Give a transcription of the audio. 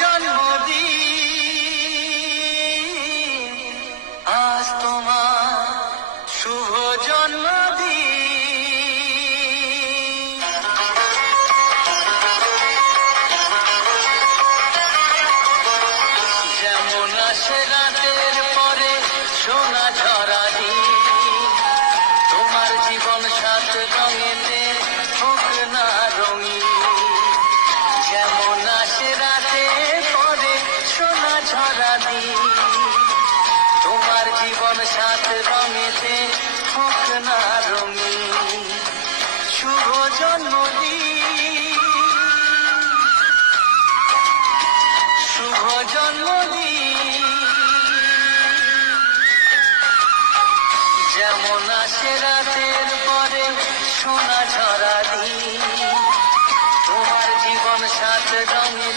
জন্মদিন, আজ তোমার শুভ জন্মদিন। যেমন আসে রাতের পরে সোনা ঝরা দিন, তোমার জীবন সাত রঙেতে হোক না রঙিন। যেমন আসে রাতের পরে সোনা ঝরা দিন, তোমার জীবন সাত রঙেতে হোক না রঙিন। শুভ জন্মদিন, শুভ জন্ম